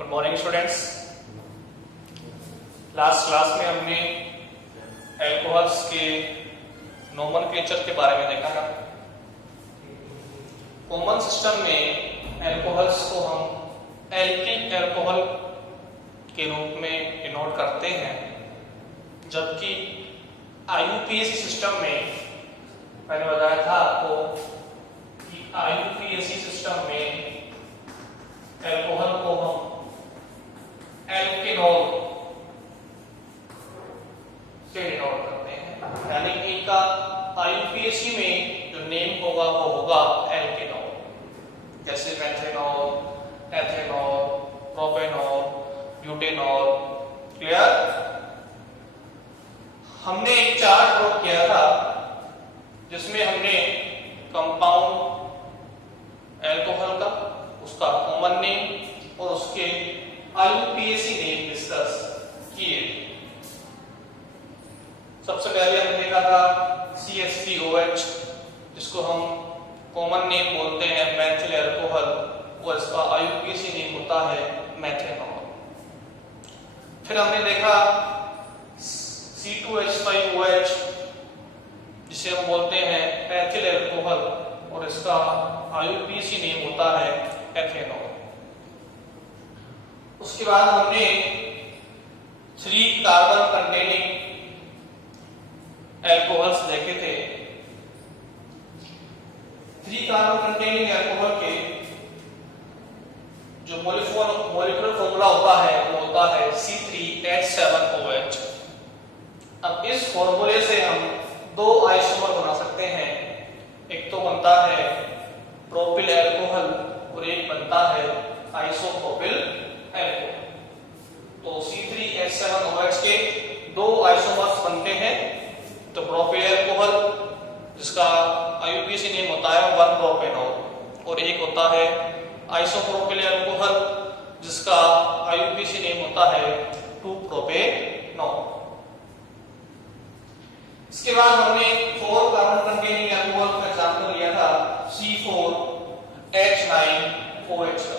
Good morning students. Last class में हमने एल्कोहल्स के नोमेनक्लेचर के बारे में देखा था। कॉमन सिस्टम में एल्कोहल्स को हम एल्किल एल्कोहल के रूप में डिनोट करते हैं, जबकि आईयूपीएसी सिस्टम में मैंने बताया था आपको कि आईयूपीएसी सिस्टम में एल्कोहल को हम एल्केनॉल से डिनोट करते हैं, यानी कि इनका आईयूपीएसी में जो नेम होगा वो होगा एल्केनॉल, जैसे methanol, ethanol, propanol, butanol. Clear? हमने एक चार्ट ड्रॉ किया था जिसमें हमने कंपाउंड एल्कोहल का, उसका कॉमन नेम और उसके आईयूपीएसी नेम डिस्कस किए। सबसे पहले हमने देखा था CH3OH, जिसको हम कॉमन नेम बोलते हैं मेथिल एल्कोहल, और इसका आईयूपीएसी नेम होता है मेथेनॉल। फिर हमने देखा C2H5OH, जिसे हम बोलते हैं एथिल एल्कोहल, और इसका आईयूपीएसी नेम होता है एथेनॉल। उसके बाद हमने 3 कार्बन कंटेनिंग एल्कोहल्स देखे थे। 3 कार्बन कंटेनिंग एल्कोहल के जो मॉलिक्यूलर फॉर्मूला होता है वो होता है C3H7OH। अब इस फॉर्मूले से हम 2 आइसोमर बना सकते हैं। एक तो बनता है प्रोपिल एल्कोहल और एक बनता है आइसोप्रोपिल एल्कोहल। तो C3H7OH के 2 आइसोमर्स बनते हैं। तो प्रोपिल एल्कोहल, जिसका आईयूपीएसी नेम होता है 1-प्रोपेनॉल, और एक होता है आइसोप्रोपिल एल्कोहल, जिसका आईयूपीएसी नेम होता है 2-प्रोपेनॉल। इसके बाद हमने 4 कार्बन कंटेनिंग एल्कोहल का एग्जांपल लिया था C4H9OH का।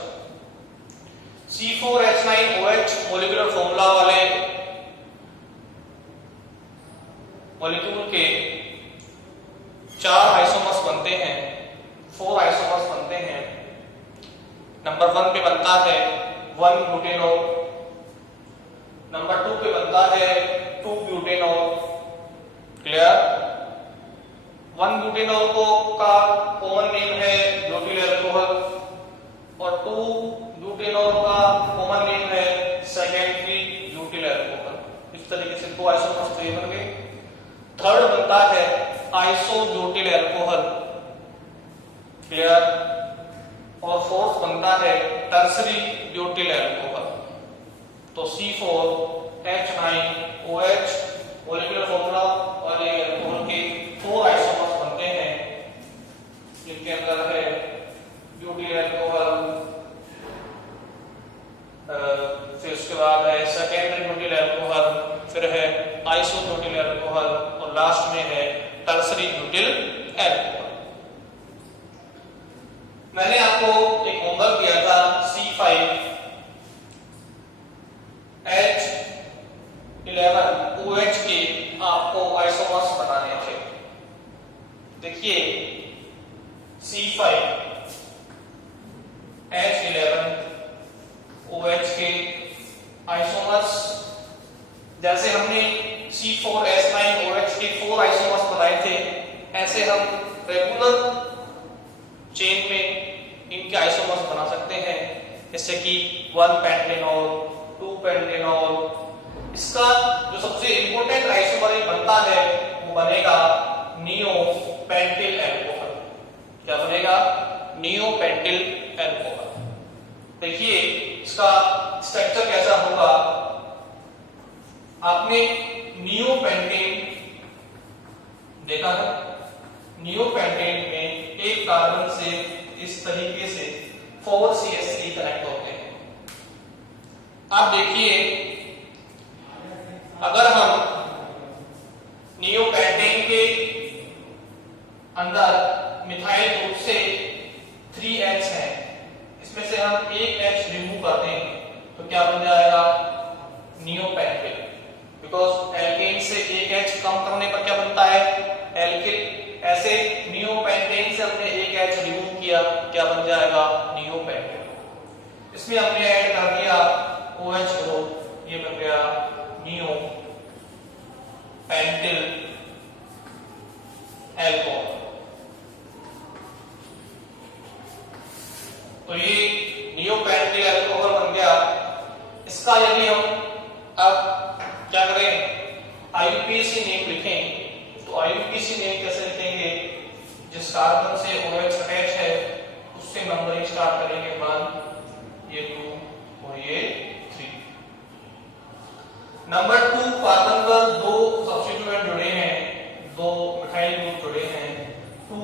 C4H9OH मॉलिक्यूलर फॉर्मूला वाले मॉलिक्यूल के 4 आइसोमर्स बनते हैं, 4 आइसोमर्स बनते हैं। नंबर 1 पे बनता है 1-ब्यूटेनॉल, नंबर 2 पे बनता है 2-ब्यूटेनॉल। क्लियर? 1-ब्यूटेनॉल को का कॉमन नेम है ब्यूटिल एल्कोहल, और 2-ब्यूटेनॉल का कॉमन नेम है सेकेंडरी ब्यूटिल एल्कोहल। इस तरीके से 2 आइसोमर्स तो ये बन गए। थर्ड बनता है आइसोब्यूटिल एल्कोहल। क्लियर? और फोर्थ बनता है टर्सरी ब्यूटिल एल्कोहल। तो C4H9OH मॉलिक्यूलर फॉर्मूला वाले एल्कोहल के 4 आइसोमर्स बनते हैं, जिनके अंदर है ब्यूटिल एल्कोहल, फिर उसके बाद है सेकेंडरी ब्यूटिल एल्कोहल, फिर है आइसोब्यूटिल एल्कोहल, और लास्ट में है टर्सरी ब्यूटिल एल्कोहल। मैंने आपको एक होमवर्क दिया था C5H11OH के आपको आइसोमर्स बनाने थे। देखिए C5H11OH के आइसोमर्स, जैसे हमने C4H9OH के 4 आइसोमर्स बनाए थे, ऐसे हम रेगुलर चेन में इनके आइसोमर्स बना सकते हैं, जैसे कि 1-पेंटेनॉल, 2-पेंटेनॉल। इसका जो सबसे इंपॉर्टेंट आइसोमर बनता है वो बनेगा नियोपेंटिल एल्कोहल। क्या बनेगा? नियोपेंटिल एल्कोहल। देखिए इसका स्ट्रक्चर कैसा होगा। आपने नियोपेंटेन देखा था। नियोपेंटेन में एक कार्बन से इस तरीके से 4 CH3 कनेक्ट होते हैं। आप देखिए, अगर हम नियोपेंटेन के अंदर मिथाइल ग्रुप से 3H है, इसमें से हम एक H रिमूव करते हैं तो क्या बन जाएगा नियोपेंटिल, बिकॉज एल्केन से एक H कम करने पर क्या बनता है एल्किल। ऐसे नियोपेंटेन से हमने एक H रिमूव किया, क्या बन जाएगा नियोपेंटिल। इसमें हमने ऐड कर दिया OH ग्रुप, ये बन गया नियो पेंटिल एल्कोहल। तो ये नियोपेंटिल एल्कोहल बन गया। इसका यदि हम अब क्या करें आईयूपीएसी नेम लिखें, तो आईयूपीएसी नेम कैसे लिखेंगे, जिस कार्बन से OH अटैच है उससे नंबरिंग स्टार्ट करेंगे 1, ये 2 और ये 3। नंबर 2 कार्बन पर दो सब्स्टिट्यूएंट जुड़े हैं, दो मिथाइल ग्रुप जुड़े हैं, 2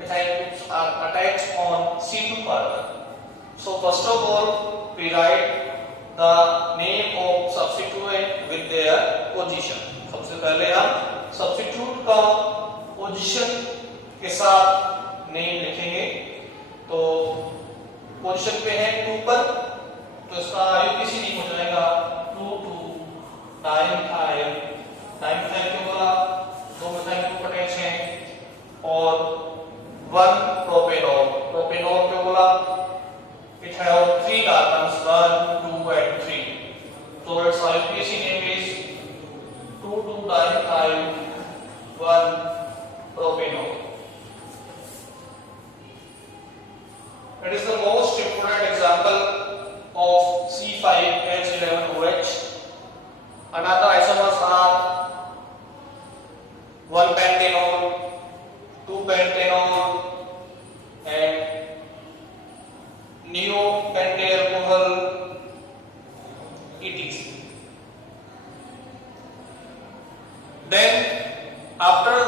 methyl groups are attached on C2 carbon. So first of all we write the name of substituent with their position। सबसे पहले हम सब्स्टिट्यूट का पोजीशन के साथ नेम लिखेंगे। तो पोजीशन पे है 2 पर, तो इसका आईयूपीएसी नेम हो जाएगा 2,2-डाइमिथाइल। डाइमिथाइल क्यों बोला, 2 मिथाइल ग्रुप अटैच हैं, और 1 प्रोपेनॉल। प्रोपेनॉल क्यों बोला, it have 3 carbons 1, 2 and 3, so its IUPAC name is 2,2-dimethyl 1 propanol। It is the most important example of C5H11OH। Another isomers are 1-pentanol, 2-pentanol and neopentyl alcohol etc. Then after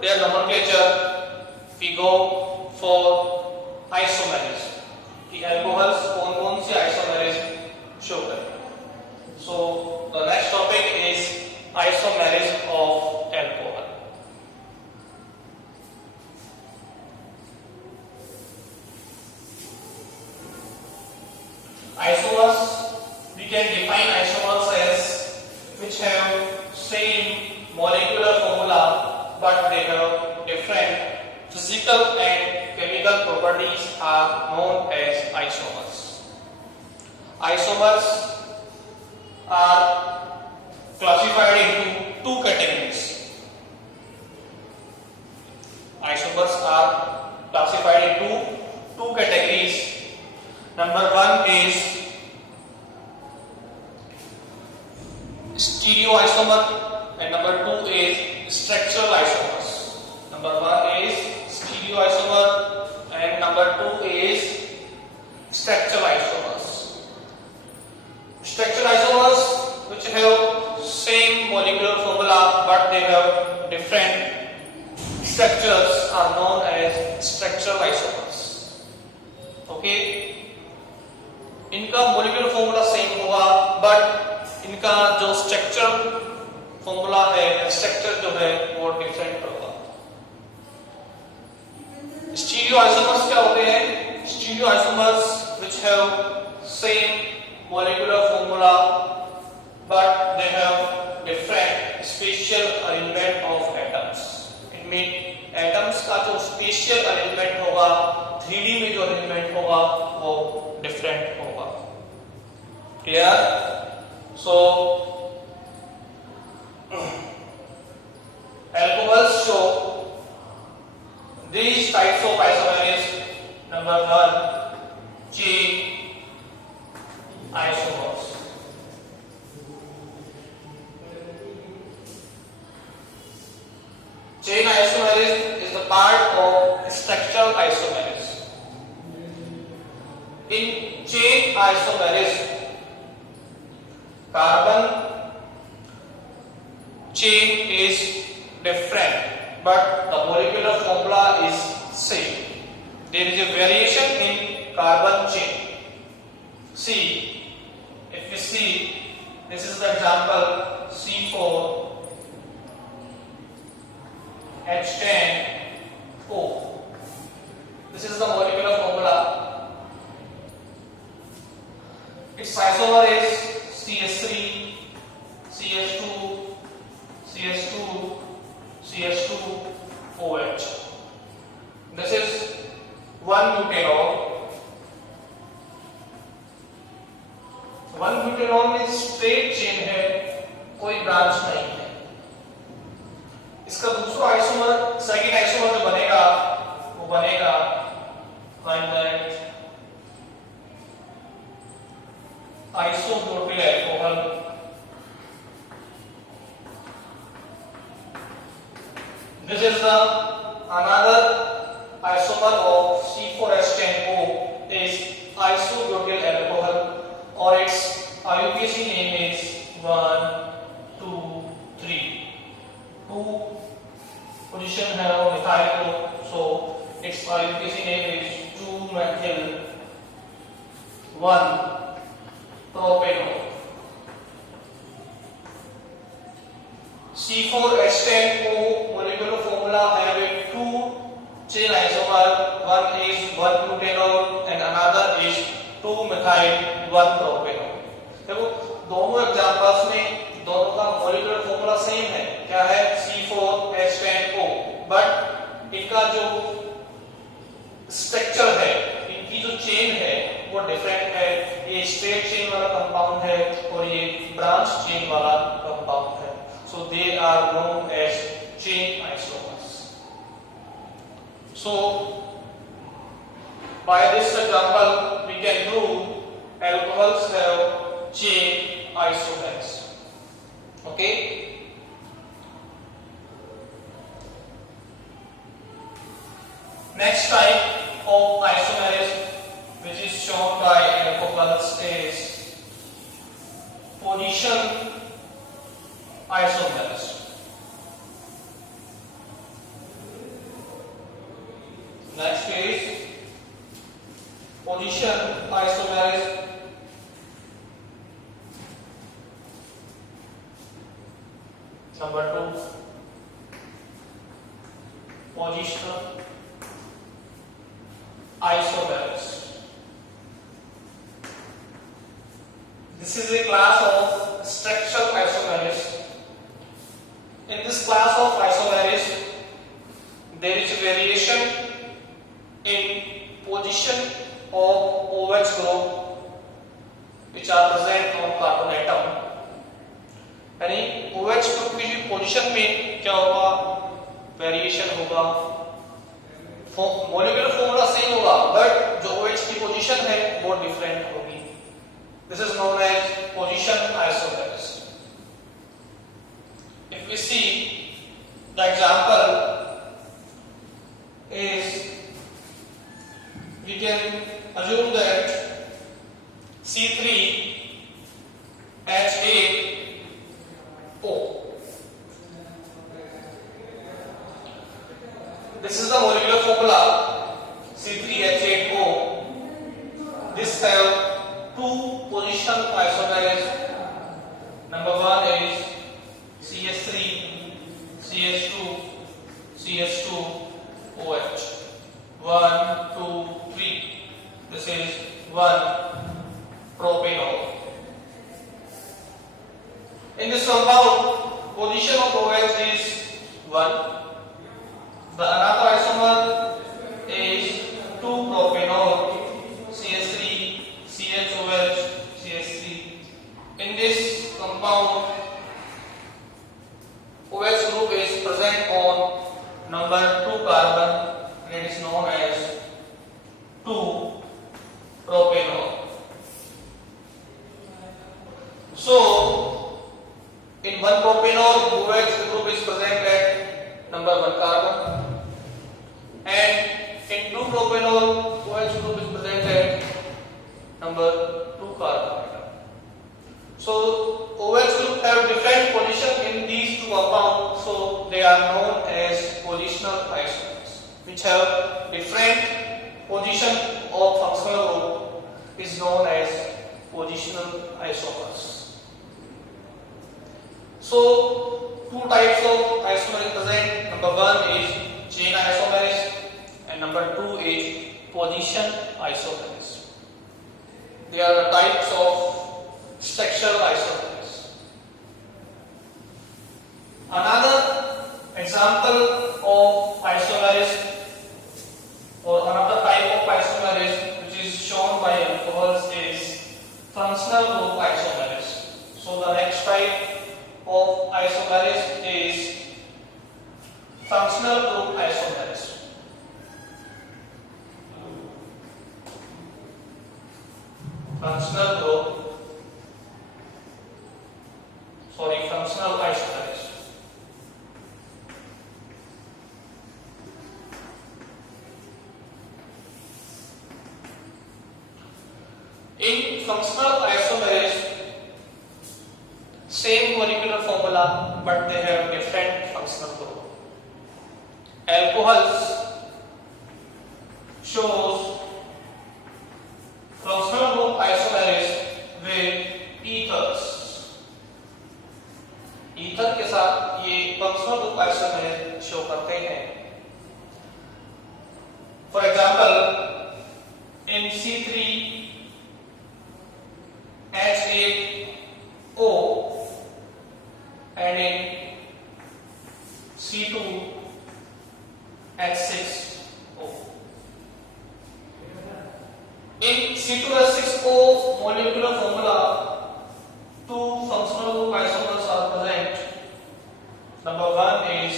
their nomenclature we go for isomerism कि alcohols कौन-कौन से isomerism show करें। So the next topic is isomerism of alcohol। Isomers, we can define isomers as which have same molecular formula but they have different physical and chemical properties are known as isomers। Isomers are classified into 2 categories। Isomers are classified into 2 categories। Number 1 is stereoisomer and number 2 is structural isomers। Number 1 is stereoisomer and number 2 is structural isomers। Structural isomers which have same molecular formula but they have different structures are known as structural isomers। Okay, इनका molecular formula same होगा बट इनका जो structure formula है, स्ट्रक्चर जो है वो डिफरेंट होगा। स्टीरियोआइसोमर्स क्या होते हैं, stereoisomers which have same molecular formula but they have different spatial arrangement of atoms. It mean atoms का जो स्पेशियल अरेंजमेंट होगा, 3D में जो अरेंजमेंट होगा वो डिफरेंट होगा। क्लियर? सो alcohols show these types of isomerism। Number 1 chain isomers। Chain isomerism is the part of structural isomerism। In chain isomerism carbon chain is different but the molecular formula is same। There is a variation in carbon chain। See, if we see, this is the example C4 H10O। This is the molecular formula। Its isomer is CH3, CH2, CH2, CH2, OH. This is one butanol. One butanol में straight chain है, कोई ब्रांच नहीं है। इसका दूसरा isomer, second isomer जो बनेगा वो बनेगा isopropyl alcohol. This is the another isomer of C4H10O is isobutyl alcohol, or its IUPAC name is 1, 2, 3. 2 position है वो methyl group, so its IUPAC name is 2-methyl 1-propanol. C4H10O molecular formula have a 2 chain isomer, one is 1-butanol and another is 2-methyl 1-propanol. देखो दोनों एग्जांपल्स में दोनों का molecular formula same है, क्या है C4H10O, बट इनका जो स्ट्रक्चर है, इनकी जो चेन है वो डिफरेंट है। ये स्ट्रेट चेन वाला कंपाउंड है और ये ब्रांच चेन वाला कंपाउंड है, so they are known as chain isomers. So, by this example, we can prove alcohols have chain isomers. Okay. Next type of isomerism, which is shown by alcohols, is position isomerism. Next is position isomerism. Number 2, positional isomerism. This is a class of structural isomerism. In this class of isomerism, there is a variation in position of OH group which are present on carbon atom. यानी OH group की position में क्या होगा, variation होगा। Molecular formula same होगा but जो OH की position है वो डिफरेंट होगी। This is known as position isomerism. If we see the example is, we can assume that C3H8O. This is the molecular formula C3H8O. This have 2 position isomerism. Number 1 is CH3, CH2, CH2, OH. 1, 2, 3. This is 1-propanol. In this compound, position of OH is 1. The another isomer is 2-propanol, CH3, CHOH, CH3. In this compound, OH group is present on number 2 carbon, and it is known as 2-propanol. So, in 1-propanol, OH group is present at number 1 carbon, and in 2-propanol, OH group is present at number 2 carbon. So, OH group have different position in these two compounds, so they are known as positional isomers, which have different position of functional group is known as positional isomers. So, 2 types of isomer is present. Number 1 is chain isomerism and number 2 is position isomerism. They are the types of sexual isomerase. Another example of isomerase or another type of isomerase which is shown by alcohols is functional group isomerase. So the next type of isomerase is functional group isomerase. Functional isomerase. In functional isomerase, same molecular formula, but they have different functional group. Alcohols shows functional group isomerase with ethers. Ether के साथ ये functional group isomerase show करते हैं. For example, in C3H8O and in C2H6O. In C2H6O molecular formula, two functional group isomers are present. Number one is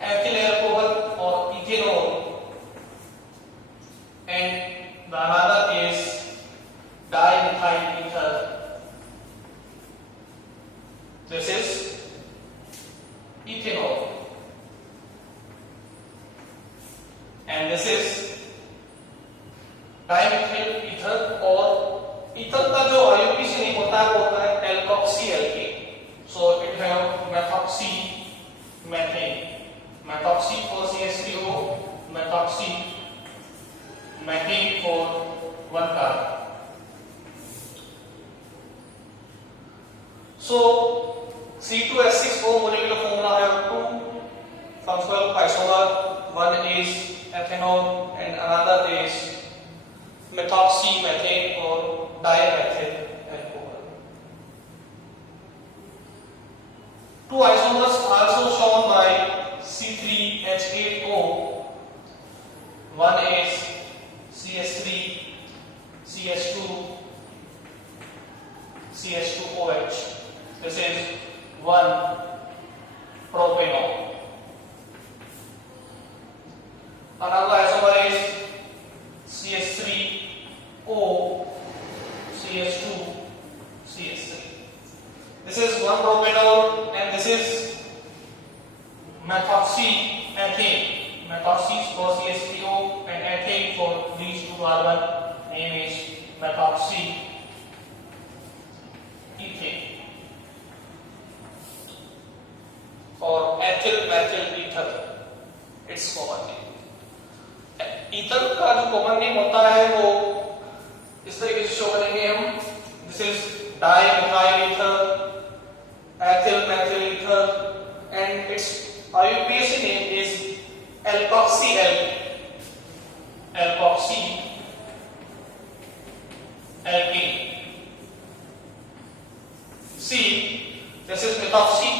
ethyl alcohol or ethanol, and the another is dimethyl ether. This is ethanol, and this is dimethyl ether. और ether का जो IUPAC name होता है वो होता है alkoxy alkane. So it have methoxy methane, methoxy for CH3O, methoxy methane for one carbon. So C2H6O molecular formula have two functional isomer. One is ethanol and another is methoxymethane or dimethyl alcohol. Two isomers also shown by C3H8O. One is CH3 CH2 CH2OH. This is one propanol. Another isomer is CH3O CH2 CH3. This is one propanol and this is methoxyethane. Methoxy for CH3O and ethane for these two carbon. Name is methoxyethane or ethyl methyl ether. It's common name. Ether का जो common name होता है वो इस तरीके से show करेंगे हम. This is dimethyl ether, ethyl methyl ether, and its IUPAC name is alkoxy alkane. Alkoxy alkane. See, this is methoxy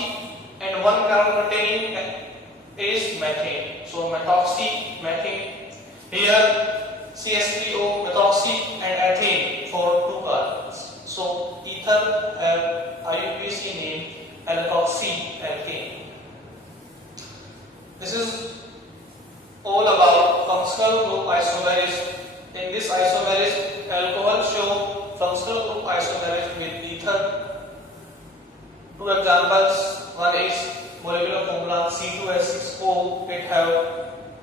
and one carbon containing is methane. So methoxy methane. Here CH3O, methoxy and ethane for two carbons. So ether have IUPAC name alkoxy alkane. This is all about functional group isomerase. In this isomerase, alcohol show functional group isomerase with ether. Two examples. One is molecular formula C2H6O. It have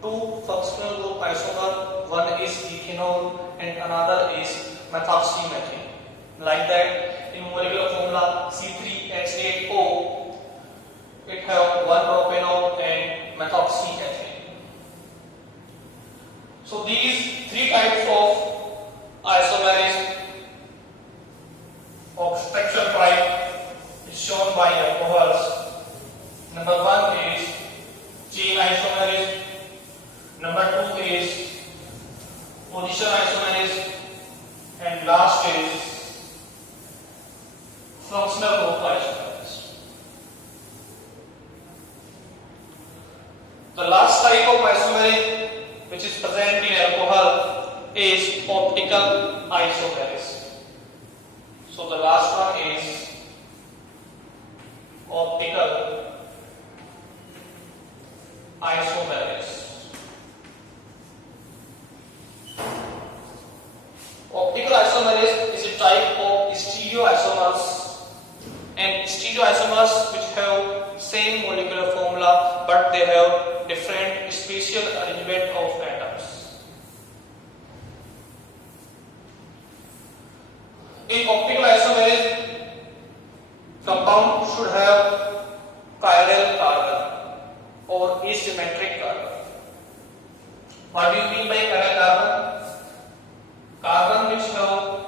two functional group isomer. One is ethanol and another is methoxymethane. Like that, in molecular formula C3H8O, it have one propanol and methoxyethane. So these three types of isomerase of structure type is shown by alcohols. Number one is chain isomerase. Number two is position isomerase, and last is functional group isomers. The last type of isomerism which is present in alcohol is optical isomerism. So the last one is optical isomerism. Optical isomerism is a type of stereoisomers, and stereoisomers which have same molecular formula but they have different spatial arrangement of atoms. In optical isomerism, compound should have chiral carbon or asymmetric carbon. What do you mean by chiral carbon? Carbon which have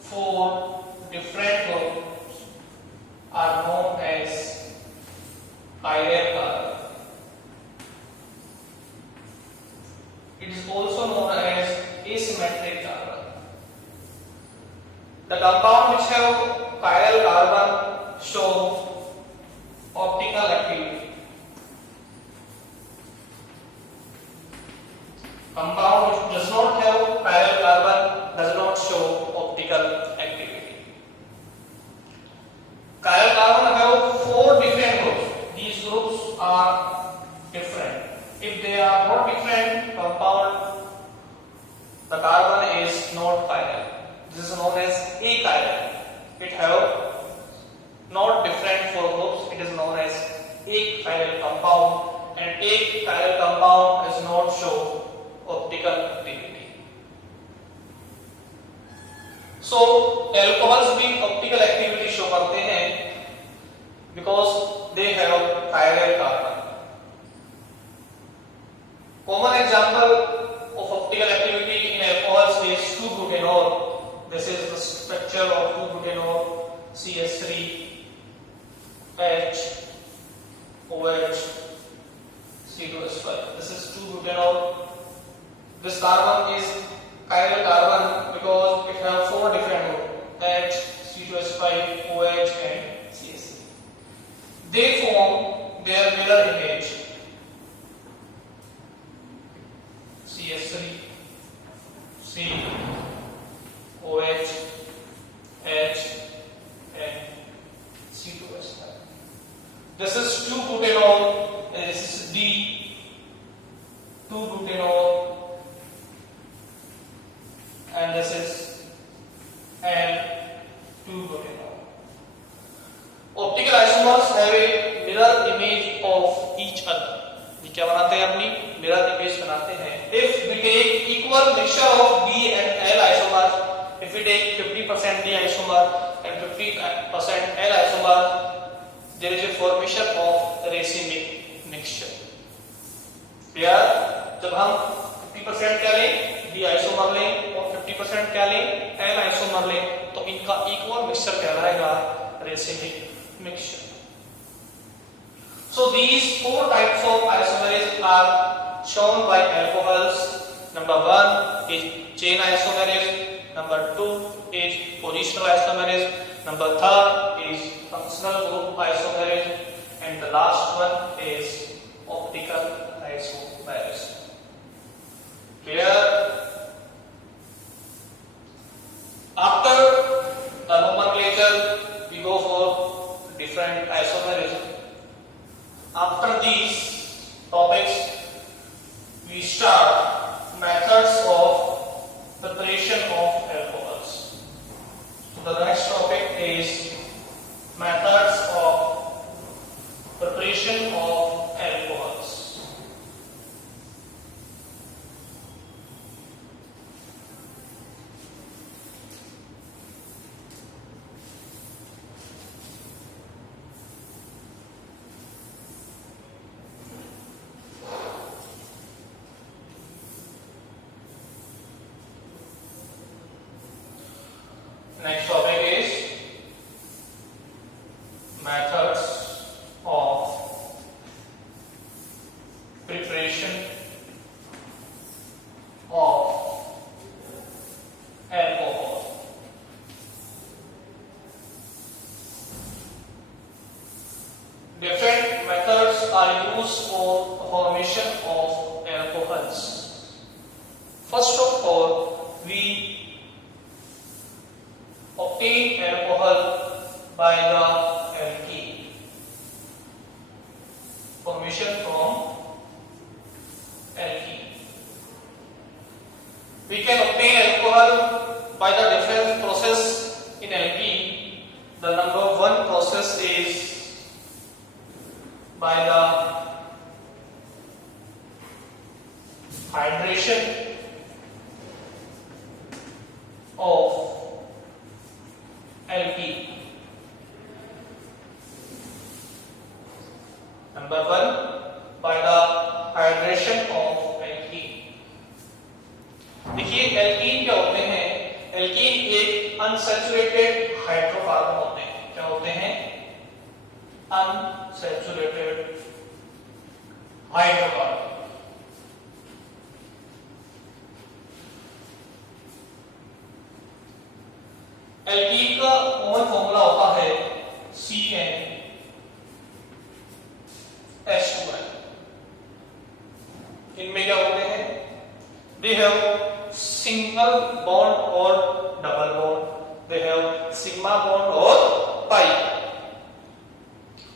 four different groups are known as chiral carbon. It is also known as asymmetric carbon. The compound which have chiral carbon show optical activity. Compound which does not have chiral carbon does not show optical activity. Chiral carbon have four different groups. These groups are different. If they are not different compound, the carbon is not chiral. This is known as achiral. It have not different four groups. It is known as achiral compound, and achiral compound does not show optical activity. So alcohols भी optical activity show करते हैं because they have chiral carbon. Common example of optical activity in alcohols is 2-butanol. This is the structure of 2-butanol, CS3, H, OH, C2H5. This is 2-butanol. This carbon is chiral carbon because it has four different groups: H, C2H5, OH, and CSC. They form their mirror image. CS3, C, OH, H, and C2H5. This is 2-butanol, and this is D, 2-butanol, and this is N2-butanol. Optical isomers have a mirror image of each other. ये क्या बनाते हैं? अपनी mirror image बनाते हैं. If we take equal mixture of B and L isomers, if we take 50% D isomer and 50% L isomer, there is a formation of racemic mixture. Here, जब हम 50% क्या लें? D आइसोमर लें और 50% क्या लें? L आइसोमर लें, तो इनका इक्वल मिक्सचर कहलाएगा racemic mixture. So these four types of isomerism are shown by alcohols. Number 1 is chain isomerism. Number 2 is positional isomerism. Number 3 is functional group isomerism, and the last one is optical isomerism. Clear? After the nomenclature, we go for different isomerism. After these topics, we start methods of preparation of alcohols. So the next topic is methods of preparation of alcohols. Next topic is methods of preparation of alcohol. obtain alcohol by the alkene. Formation from alkene. We can obtain alcohol by the different process in alkene. The number one process is by the hydration of alkene. Number one, by the hydration of alkene. देखिए एल्कीन क्या होते हैं? एल्कीन एक unsaturated hydrocarbon होते हैं. क्या होते हैं? Unsaturated hydrocarbon. एल्कीन का कॉमन फॉर्मूला होता है CnH2n. इनमें क्या होते हैं? They have single bond or double bond. They have sigma bond or pi.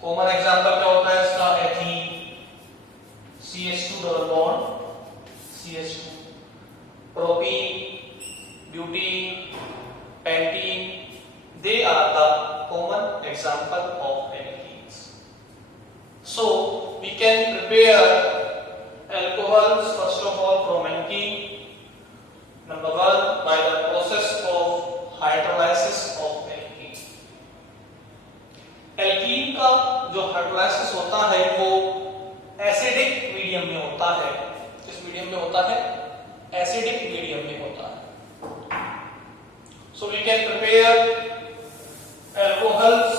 Common example क्या होता है इसका? Ethene, CH2 double bond CH2, propene, butene, pentene. They are the common example of alkenes. So we can prepare alcohols first of all from alkene. Number one, by the process of hydrolysis of alkene. Alkene का जो हाइड्रोलाइसिस होता है वो acidic medium में होता है. किस मीडियम में होता है? एसिडिक मीडियम में होता है. So we can prepare alcohols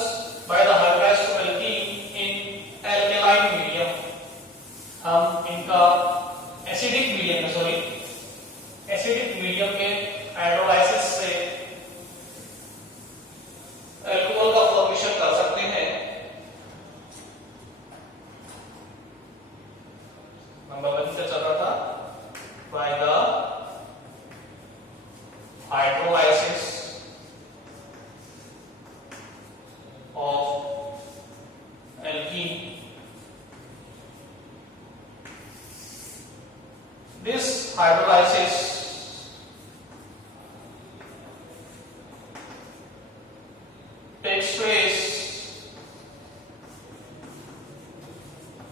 by the hydrolysis of alkene in alkaline medium. हम इनका एसिडिक मीडियम में हाइड्रोलाइसिस से अल्कोहल का फॉर्मेशन कर सकते हैं. नंबर 1 से चल रहा था by the hydrolysis of alkene. This hydrolysis takes place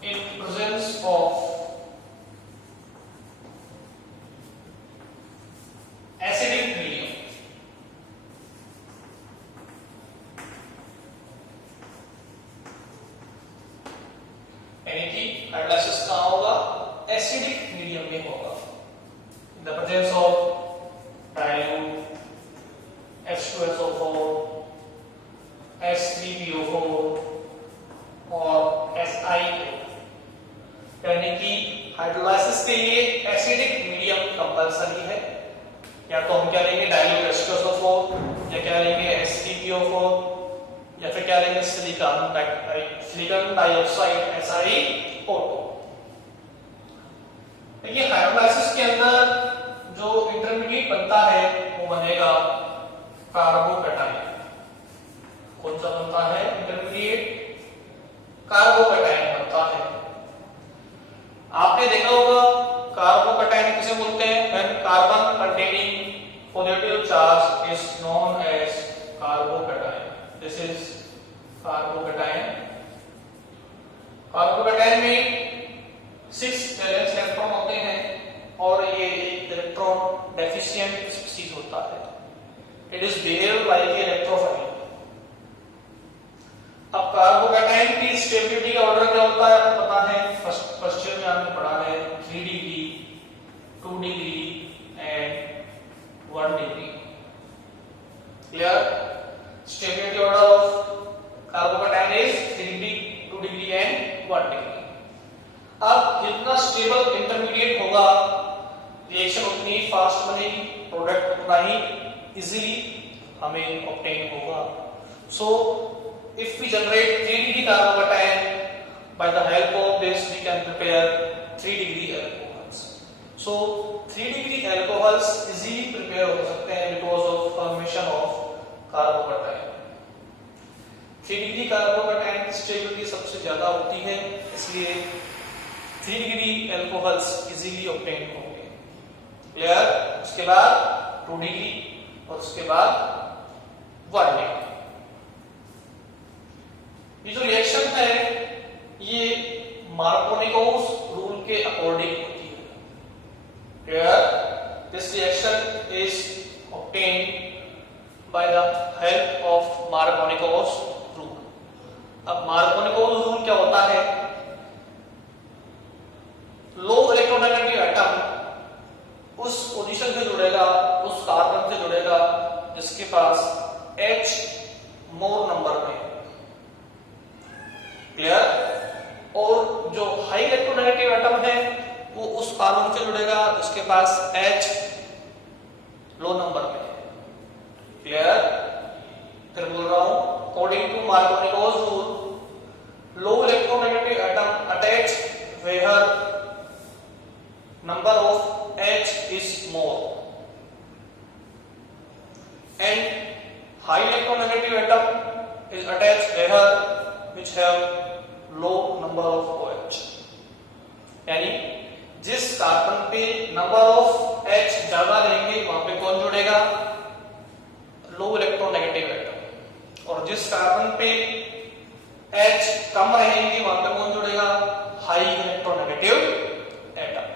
in presence of acidic medium. यानी कि हाइड्रोलाइसिस कहाँ होगा? एसिडिक मीडियम में होगा. In the presence of dilute H2SO4, H3PO4 और SiO. यानी कि हाइड्रोलाइसिस के लिए एसिडिक मीडियम कंपल्सरी है. या तो हम क्या लेंगे? डाइल्यूट H2SO4, या क्या लेंगे? H3PO4, या फिर क्या लेंगे? Silicon dioxide SiO2. ये हाइड्रोलाइसिस के अंदर जो इंटरमीडिएट बनता है वो बनेगा कार्बोकैटायन. कौन सा बनता है इंटरमीडिएट? कार्बोकैटायन बनता है. आपने देखा होगा कार्बोकैटायन किसे बोलते हैं? When carbon containing positive charge is known as carbocation. This is carbocation. Carbocation में 6 वैलेंस इलेक्ट्रॉन होते हैं और ये एक इलेक्ट्रॉन डेफिशिएंट स्पीशीज होता है. It is behave like electrophile. अब कार्बोकैटायन की स्टेबिलिटी का ऑर्डर क्या होता है? आपको पता है, फर्स्ट ईयर में आपने पढ़ा है 3 डिग्री, 2 degree and 1 degree. Clear? Stability order of carbocation is 3 डिग्री, 2 डिग्री एंड 1 डिग्री. अब जितना स्टेबल इंटरमीडिएट होगा रिएक्शन उतनी फास्ट बनेगी, प्रोडक्ट उतना ही इजीली हमें ऑब्टेन होगा. सो if we generate 3 degree carbocation, by the help of this we can prepare 3 degree alcohols. So 3 degree alcohols easily prepare हो सकते हैं because of formation of carbocation. ज्यादा होती है, इसलिए 3 डिग्री एल्कोहल्स इजीली ऑब्टेन होंगे। क्लियर? उसके बाद 2 डिग्री और उसके बाद 1 डिग्री। ये जो रिएक्शन है ये मार्कोनिकोस रूल के अकॉर्डिंग होती है। Clear? This reaction is obtained by the help of Markovnikov's rule. अब मार्कोनिकोस रूल क्या होता है? लो इलेक्ट्रोनेगेटिव एटम उस पोजीशन से जुड़ेगा, उस कार्बन से जुड़ेगा जिसके पास H मोर नंबर में। क्लियर? और जो हाई इलेक्ट्रोनेगेटिव एटम है वो उस कार्बन से जुड़ेगा जिसके पास H लो नंबर में। क्लियर? फिर बोल रहा हूं, according to Markovnikov's rule, low electronegative atom attach where number of H is more and high electronegative atom is attached where which have low number of OH। यानी जिस कार्बन पे number of H ज्यादा रहेंगे वहां पे कौन जुड़ेगा? लो इलेक्ट्रोनेगेटिव एटम। और जिस कार्बन पे H कम रहेंगे वहां पे कौन जुड़ेगा? High electronegative atom.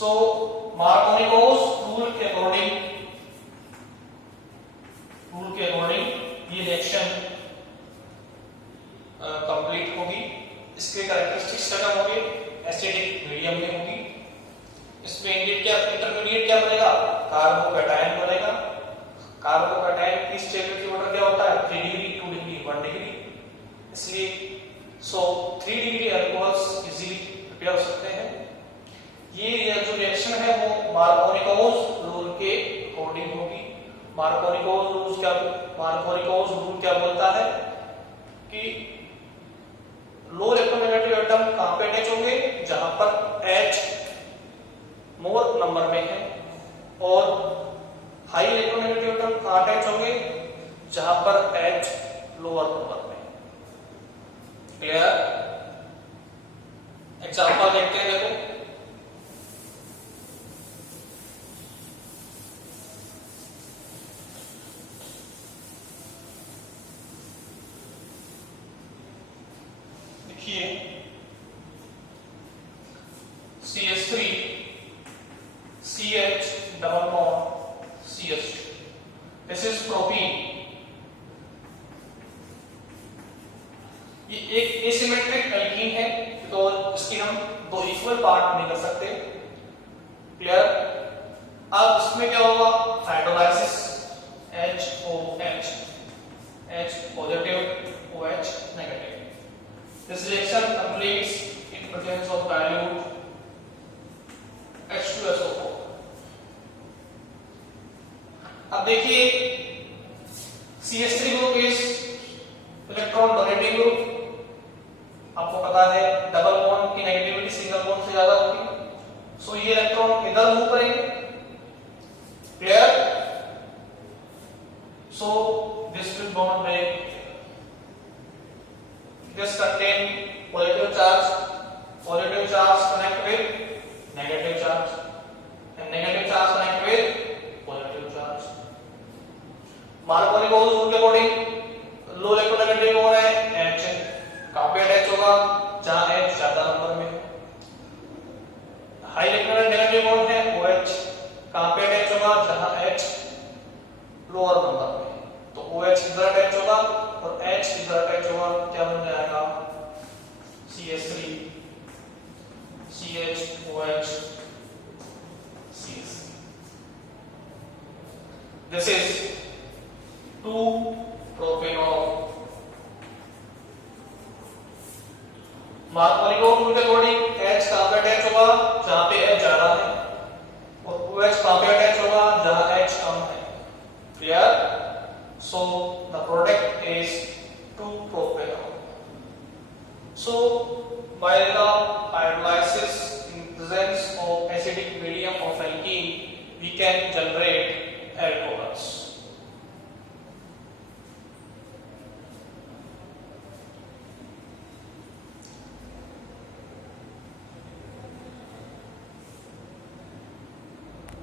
So Markovnikov's rule के अकॉर्डिंग ये रिएक्शन कंप्लीट होगी। इसके कैरेक्टरिस्टिक्स क्या होंगे? एसिडिक मीडियम में होगी। इसमें इंटरमीडिएट क्या बनेगा? कार्बोकैटायन बनेगा। कार्बोकैटायन की स्टेबिलिटी ऑर्डर क्या होता है? 3 डिग्री, 2 डिग्री, 1 डिग्री। इसलिए 3 डिग्री अल्कोहल्स इजीली प्रिपेयर हो सकते हैं। ये जो रिएक्शन है वो मार्कोनिकोस रूल के अकॉर्डिंग होगी। मार्कोनिकोस रूल क्या बोलता है कि लो इलेक्ट्रोनेगेटिव एटम कहां पे अटैच होंगे? जहां पर H मोर नंबर में है। और हाई इलेक्ट्रोनेगेटिव एटम कहां अटैच होंगे? जहां पर H लोअर नंबर में। क्लियर? एग्जांपल देखते हैं। देखो, CH3 CH double bond CH2, this is propene। ये एक एसिमेट्रिक एल्कीन है तो इसकी हम 2 इक्वल पार्ट नहीं कर सकते। क्लियर? अब इसमें क्या होगा? Hydrolysis, HOH, H positive, OH negative. This reaction completes in presence of dilute H2SO4। अब देखिए CH3 group is electron donating group. आपको पता है डबल बॉन्ड की नेगेटिविटी सिंगल बॉन्ड से ज्यादा होगी। सो ये इलेक्ट्रॉन इधर मूव करेंगे। Clear? So this will bond break. This contain positive charge connect with negative charge and negative charge connect with positive charge। Markovnikov's rule के according low electronegative कौन है? H कहां पे अटैच होगा? जहां H ज्यादा नंबर में है। हाई इलेक्ट्रोनेगेटिव कौन है? OH कहां पे अटैच होगा? जहां H लोअर नंबर में है। तो OH इधर अटैच होगा और H इधर अटैच होगा। क्या बन जाएगा? CH3 CH OH CH3। This is 2-propanol। Markovnikov's rule के अकॉर्डिंग H कहां पे अटैच होगा? जहां पे H ज्यादा है। और OH कहां पे अटैच होगा? जहां H कम है। Clear? So the product is 2-propanol। So by the hydrolysis in presence of acidic medium of alkene, we can generate alcohols।